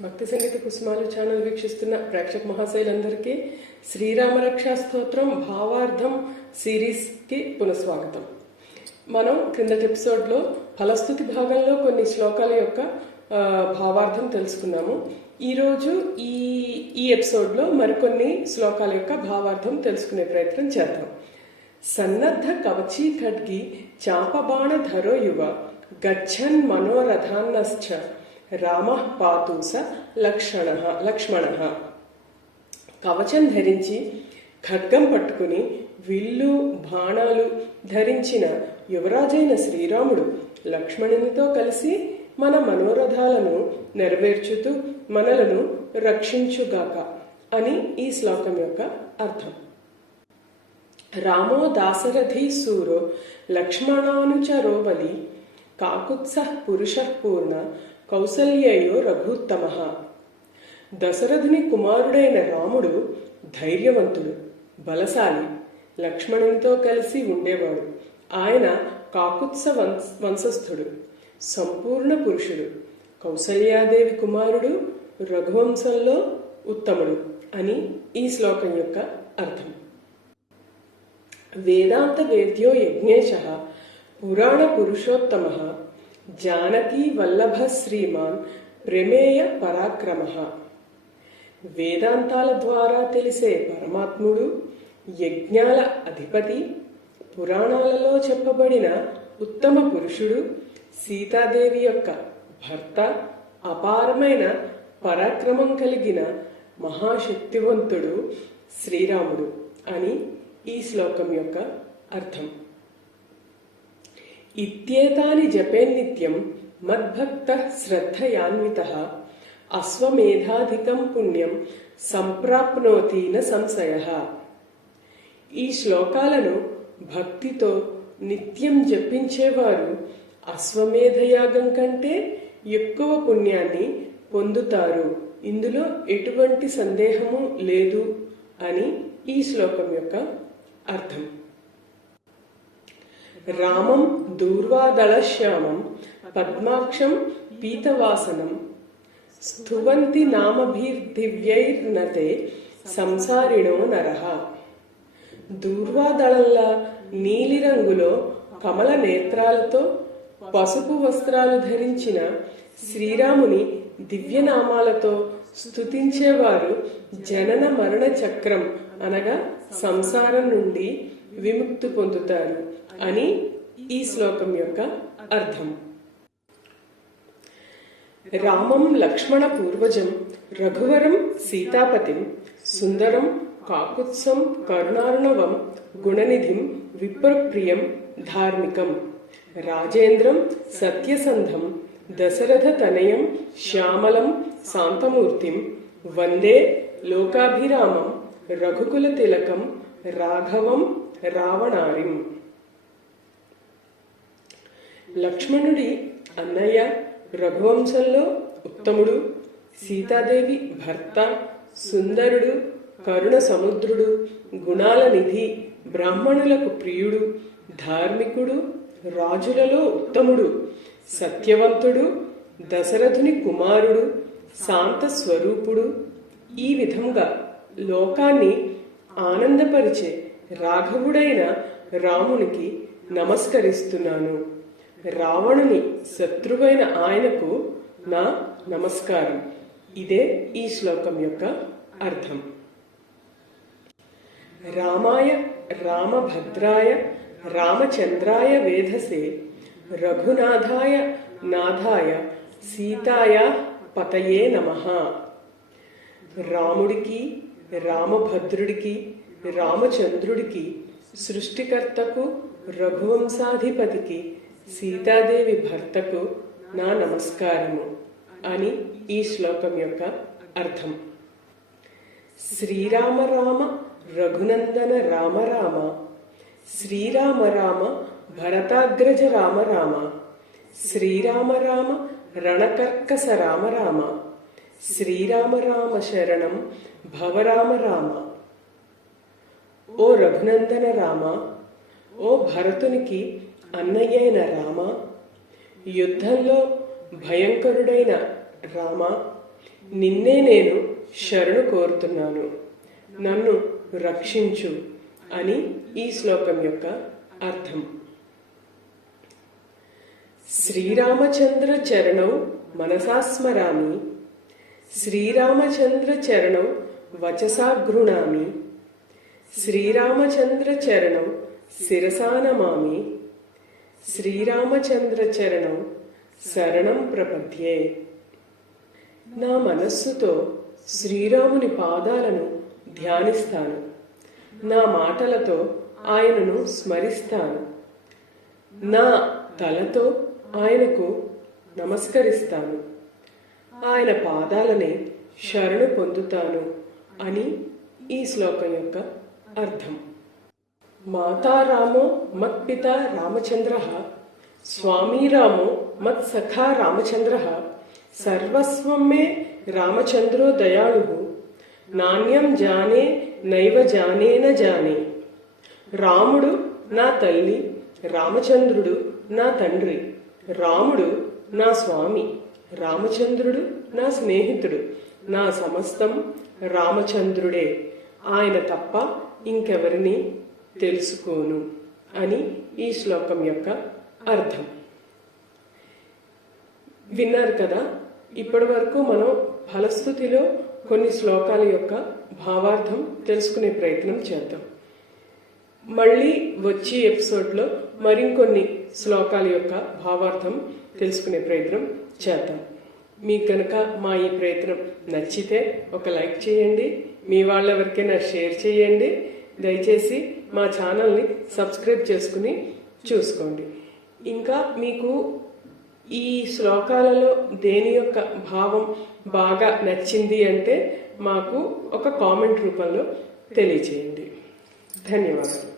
భక్తి సంగీత కుసుమాలు ఛానల్ వీక్షిస్తున్న ప్రేక్షక మహాశైలందరికీ శ్రీరామ రక్షా స్తోత్రం భావార్థం సిరీస్కి పునఃస్వాగతం. మనం క్రిందటి ఎపిసోడ్లో ఫలస్తుతి భాగంలో కొన్ని శ్లోకాల యొక్క భావార్థం తెలుసుకున్నాము. ఈరోజు ఈ ఎపిసోడ్లో మరికొన్ని శ్లోకాల యొక్క భావార్థం తెలుసుకునే ప్రయత్నం చేద్దాం. సన్నద్ధ కవచీ ఖడ్గి చాపబాణ ధరో యువ గచ్చన్ మనోరథాన్నశ్చ రామః పాతు స లక్ష్మణః. కవచం ధరించి ఖడ్గం పట్టుకుని విల్లు బాణాలు ధరించిన యువరాజైన శ్రీరాముడు లక్ష్మణునితో కలిసి మన మనోరథాలను నెరవేర్చుతూ మనలను రక్షించుగాక అని ఈ శ్లోకం యొక్క అర్థం. రామో దాశరథీ సూరో లక్ష్మణానుచరో బలి కాకుత్సః పురుషః పూర్ణ కౌసల్యయో రఘుత్తమః. దశరథుని కుమారుడైన రాముడు ధైర్యవంతుడు, బలశాలి, లక్ష్మణునితో కలిసి ఉండేవాడు. ఆయన కాకుత్స వంశస్థుడు, సంపూర్ణ పురుషుడు, కౌసల్యాదేవి కుమారుడు, రఘువంశంలో ఉత్తముడు అని ఈ శ్లోకం యొక్క అర్థం. వేదాంత వేద్యో యజ్ఞేశః పురాణ పురుషోత్తమః జానకీ వల్లభ శ్రీమాన్ ప్రమేయ పరాక్రమః. వేదాంతాల ద్వారా తెలిసే పరమాత్ముడు, యజ్ఞాల అధిపతి, పురాణాలలో చెప్పబడిన ఉత్తమ పురుషుడు, సీతాదేవి యొక్క భర్త, అపారమైన పరాక్రమం కలిగిన మహాశక్తివంతుడు శ్రీరాముడు అని ఈ శ్లోకం యొక్క అర్థం. ఇత్యేతాని జపేన్నిత్యం మద్భక్తః శ్రద్ధయాన్వితః అశ్వమేధాధికం పుణ్యం సంప్రాప్నోతి న సంశయః. ఈ శ్లోకాలను భక్తితో నిత్యం జపించేవారు అశ్వమేధయాగం కంటే ఎక్కువ పుణ్యాన్ని పొందుతారు, ఇందులో ఎటువంటి సందేహము లేదు అని ఈ శ్లోకం యొక్క అర్థం. రామం దూర్వాదళశ్యామం పద్మాక్షం పీతవాసనం స్తువంతి నామభిర్దివ్యైర్నతే సంసారిణో నరః. దూర్వాదళంలా నీలిరంగులో కమల నేత్రాలతో పసుపు వస్త్రాలు ధరించిన శ్రీరాముని దివ్యనామాలతో స్తుతించేవారు జనన మరణ చక్రం అనగా సంసారం నుండి విముక్తి పొందుతారు అని ఈ శ్లోకం యొక్క అర్థం. రామం లక్ష్మణ పూర్వజం రఘువరం సీతాపతిం సుందరం కాకుత్సం కరుణార్ణవం గుణనిధిం విప్రప్రియం ధార్మికం రాజేంద్రం సత్యసంధం దశరథ తనయం శ్యామలం శాంతమూర్తిం వందే లోకాభిరామం రఘుకుల తిలకం రాఘవం రావణారిం. లక్ష్మణుడి అన్నయ్య, రఘువంశంలో ఉత్తముడు, సీతాదేవి భర్త, సుందరుడు, కరుణ సముద్రుడు, గుణాల నిధి, బ్రాహ్మణులకు ప్రియుడు, ధార్మికుడు, రాజులలో ఉత్తముడు, సత్యవంతుడు, దశరథుని కుమారుడు, శాంత స్వరూపుడు, ఈ విధంగా లోకాన్ని ఆనందపరిచే రాఘవుడైన రామునికి నమస్కరిస్తున్నాను. రావణుని శత్రువైన ఆయనకు నా నమస్కారం. ఇదే ఈ శ్లోకం యొక్క అర్థం. రామాయ రామభద్రాయ రామచంద్రాయ వేధసే రఘునాథాయ నాథాయ సీతాయ పతయే నమః. రాముడికి, రామభద్రుడికి, రామచంద్రుడికి, సృష్టికర్తకు, రఘువంశాధిపతికి, సీతాదేవి భర్తకు నా నమస్కారము అని ఈ శ్లోకం యొక్క అర్థం. శ్రీరామ రామ రఘునందన రామ రామ శ్రీరామ రామ భరతాగ్రజ రామ రామ శ్రీరామ రామ రణకర్కస రామ రామ శ్రీరామ రామ శరణం భవరామ రామ. ఓ రఘునందన రామ, ఓ భరతునికి అన్నయ్యైన రామ, యుద్ధంలో భయంకరుడైన రామ, నిన్నే నేను శరణు కోరుతున్నాను, నన్ను రక్షించు అని ఈ శ్లోకం యొక్క అర్థం. శ్రీరామచంద్ర చరణౌ మనసా స్మరామి, శ్రీరామచంద్ర చరణౌ వచసా గృణామి, శ్రీరామచంద్ర చరణౌ శిరసా నమామి, శ్రీరామచంద్ర చరణం శరణం ప్రపద్యే. నా మనస్సుతో శ్రీరాముని పాదాలను ధ్యానిస్తాను, నా మాటలతో ఆయనను స్మరిస్తాను, నా తలతో ఆయనకు నమస్కరిస్తాను, ఆయన పాదాలనే శరణు పొందుతాను అని ఈ శ్లోకం యొక్క అర్థం. మాతా రామో మత్పితా రామచంద్రః, స్వామీ రామో మత్సఖా రామచంద్రః, సర్వస్వం మే రామచంద్రో దయాళుః, నాణ్యం జానే నైవ జానే న జానే. రాముడు నా తల్లి, రామచంద్రుడు నా తండ్రి, రాముడు నా స్వామి, రామచంద్రుడు నా స్నేహితుడు, నా సమస్తం రామచంద్రుడే, ఆయన తప్ప ఇంకెవరిని తెలుసుకోను అని ఈ శ్లోకం యొక్క అర్థం. విన్నారు కదా, ఇప్పటి వరకు మనం ఫలశ్రుతిలో కొన్ని శ్లోకాల యొక్క భావార్థం తెలుసుకునే ప్రయత్నం చేద్దాం. మళ్ళీ వచ్చే ఎపిసోడ్లో మరికొన్ని శ్లోకాల యొక్క భావార్థం తెలుసుకునే ప్రయత్నం చేద్దాం. మీకు కనుక మా ఈ ప్రయత్నం నచ్చితే ఒక లైక్ చేయండి, మీ వాళ్ళెవరికైనా షేర్ చేయండి, దయచేసి మా ఛానల్ని సబ్స్క్రైబ్ చేసుకుని చూసుకోండి. ఇంకా మీకు ఈ శ్లోకాలలో దేని యొక్క భావం బాగా నచ్చింది అంటే మాకు ఒక కామెంట్ రూపంలో తెలియచేయండి. ధన్యవాదాలు.